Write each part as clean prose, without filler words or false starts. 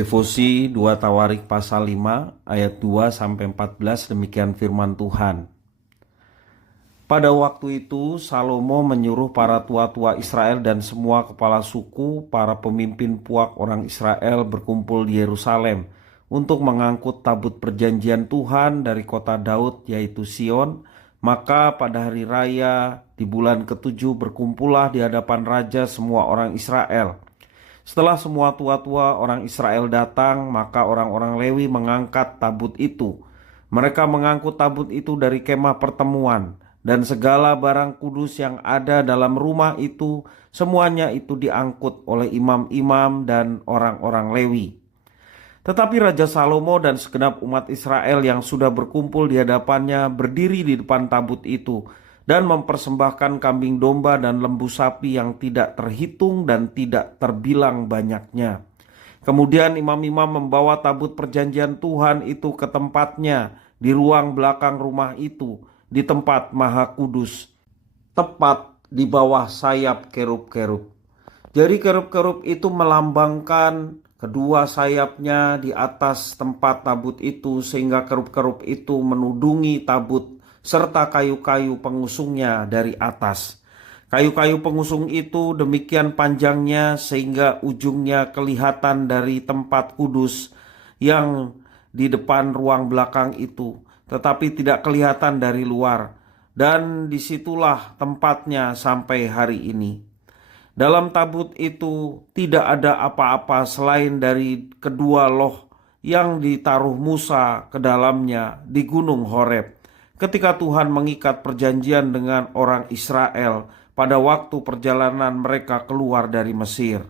Devosi 2 Tawarik pasal 5 ayat 2-14, demikian firman Tuhan. Pada waktu itu Salomo menyuruh para tua-tua Israel dan semua kepala suku, para pemimpin puak orang Israel berkumpul di Yerusalem untuk mengangkut tabut perjanjian Tuhan dari kota Daud yaitu Sion. Maka pada hari raya di bulan ke-7 berkumpullah di hadapan raja semua orang Israel. Setelah semua tua-tua orang Israel datang, maka orang-orang Lewi mengangkat tabut itu. Mereka mengangkut tabut itu dari kemah pertemuan, dan segala barang kudus yang ada dalam rumah itu, semuanya itu diangkut oleh imam-imam dan orang-orang Lewi. Tetapi Raja Salomo dan segenap umat Israel yang sudah berkumpul di hadapannya berdiri di depan tabut itu dan mempersembahkan kambing domba dan lembu sapi yang tidak terhitung dan tidak terbilang banyaknya. Kemudian imam-imam membawa tabut perjanjian Tuhan itu ke tempatnya di ruang belakang rumah itu, di tempat Maha Kudus, tepat di bawah sayap kerub-kerub. Jadi kerub-kerub itu melambangkan kedua sayapnya di atas tempat tabut itu, sehingga kerub-kerub itu menudungi tabut serta kayu-kayu pengusungnya dari atas. Kayu-kayu pengusung itu demikian panjangnya sehingga ujungnya kelihatan dari tempat kudus yang di depan ruang belakang itu, tetapi tidak kelihatan dari luar. Dan disitulah tempatnya sampai hari ini. Dalam tabut itu tidak ada apa-apa selain dari kedua loh yang ditaruh Musa ke dalamnya di Gunung Horeb, ketika Tuhan mengikat perjanjian dengan orang Israel pada waktu perjalanan mereka keluar dari Mesir.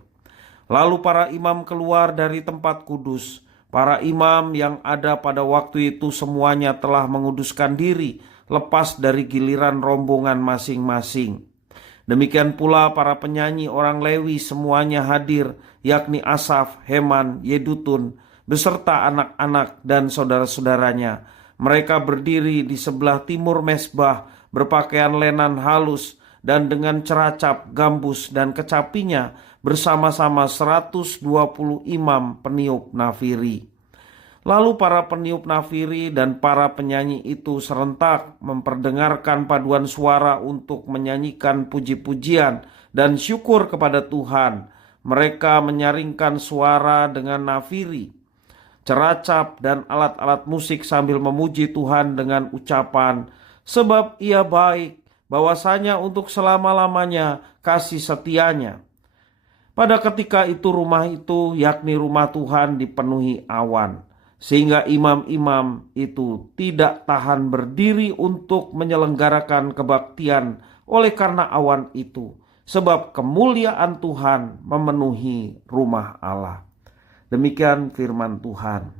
Lalu para imam keluar dari tempat kudus. Para imam yang ada pada waktu itu semuanya telah menguduskan diri, lepas dari giliran rombongan masing-masing. Demikian pula para penyanyi orang Lewi semuanya hadir, yakni Asaf, Heman, Yedutun, beserta anak-anak dan saudara-saudaranya. Mereka berdiri di sebelah timur mezbah, berpakaian lenan halus, dan dengan ceracap, gambus, dan kecapinya bersama-sama 120 imam peniup nafiri. Lalu para peniup nafiri dan para penyanyi itu serentak memperdengarkan paduan suara untuk menyanyikan puji-pujian dan syukur kepada Tuhan. Mereka menyaringkan suara dengan nafiri, ceracap, dan alat-alat musik sambil memuji Tuhan dengan ucapan, sebab Ia baik, bahwasanya untuk selama-lamanya kasih setianya. Pada ketika itu rumah itu, yakni rumah Tuhan, dipenuhi awan, sehingga imam-imam itu tidak tahan berdiri untuk menyelenggarakan kebaktian oleh karena awan itu, sebab kemuliaan Tuhan memenuhi rumah Allah. Demikian firman Tuhan.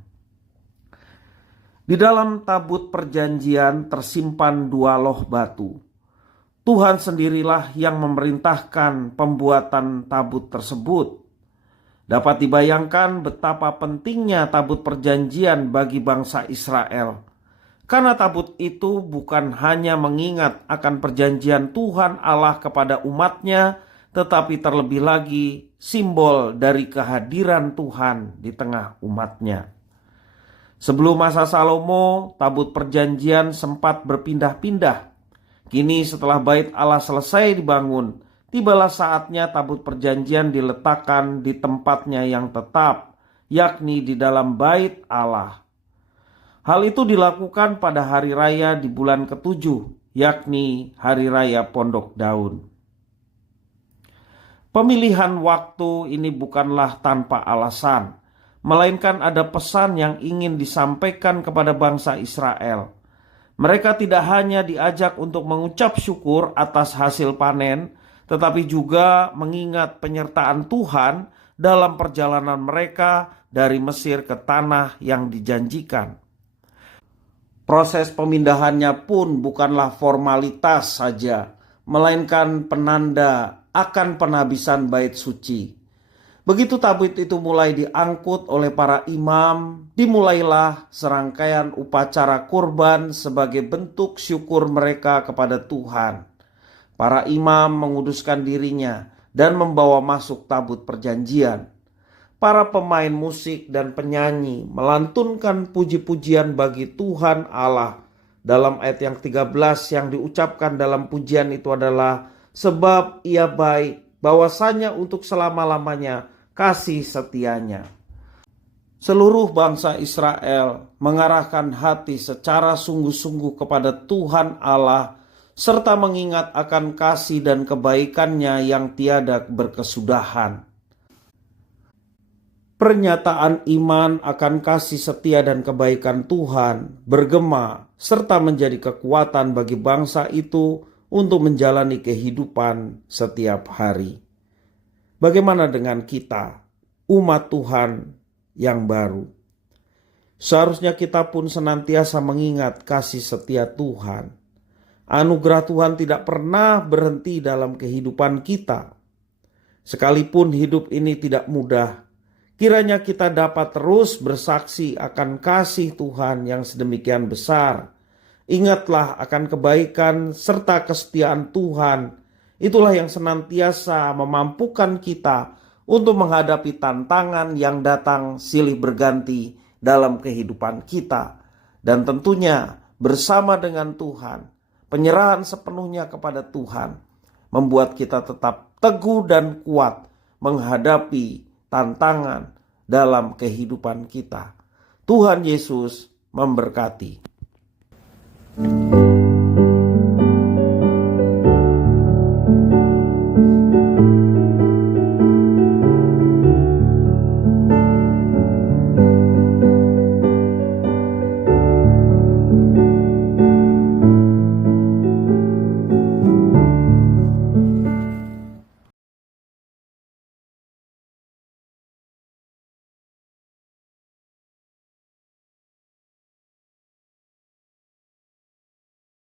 Di dalam tabut perjanjian tersimpan 2 loh batu. Tuhan sendirilah yang memerintahkan pembuatan tabut tersebut. Dapat dibayangkan betapa pentingnya tabut perjanjian bagi bangsa Israel. Karena tabut itu bukan hanya mengingat akan perjanjian Tuhan Allah kepada umatnya, tetapi terlebih lagi simbol dari kehadiran Tuhan di tengah umatnya. Sebelum masa Salomo, tabut perjanjian sempat berpindah-pindah. Kini setelah bait Allah selesai dibangun, tibalah saatnya tabut perjanjian diletakkan di tempatnya yang tetap, yakni di dalam bait Allah. Hal itu dilakukan pada hari raya di bulan ke-7, yakni hari raya Pondok Daun. Pemilihan waktu ini bukanlah tanpa alasan, melainkan ada pesan yang ingin disampaikan kepada bangsa Israel. Mereka tidak hanya diajak untuk mengucap syukur atas hasil panen, tetapi juga mengingat penyertaan Tuhan dalam perjalanan mereka dari Mesir ke tanah yang dijanjikan. Proses pemindahannya pun bukanlah formalitas saja, melainkan penanda akan penghabisan bait suci. Begitu tabut itu mulai diangkut oleh para imam, dimulailah serangkaian upacara kurban sebagai bentuk syukur mereka kepada Tuhan. Para imam menguduskan dirinya dan membawa masuk tabut perjanjian. para pemain musik dan penyanyi melantunkan puji-pujian bagi Tuhan Allah. Dalam ayat yang 13 yang diucapkan dalam pujian itu adalah, sebab ia baik, bahwasanya untuk selama-lamanya kasih setianya. Seluruh bangsa Israel mengarahkan hati secara sungguh-sungguh kepada Tuhan Allah, serta mengingat akan kasih dan kebaikannya yang tiada berkesudahan. Pernyataan iman akan kasih setia dan kebaikan Tuhan bergema serta menjadi kekuatan bagi bangsa itu untuk menjalani kehidupan setiap hari. Bagaimana dengan kita, umat Tuhan yang baru? Seharusnya kita pun senantiasa mengingat kasih setia Tuhan. Anugerah Tuhan tidak pernah berhenti dalam kehidupan kita. Sekalipun hidup ini tidak mudah, kiranya kita dapat terus bersaksi akan kasih Tuhan yang sedemikian besar. Ingatlah akan kebaikan serta kesetiaan Tuhan. Itulah yang senantiasa memampukan kita untuk menghadapi tantangan yang datang silih berganti dalam kehidupan kita. Dan tentunya bersama dengan Tuhan, penyerahan sepenuhnya kepada Tuhan membuat kita tetap teguh dan kuat menghadapi tantangan dalam kehidupan kita. Tuhan Yesus memberkati.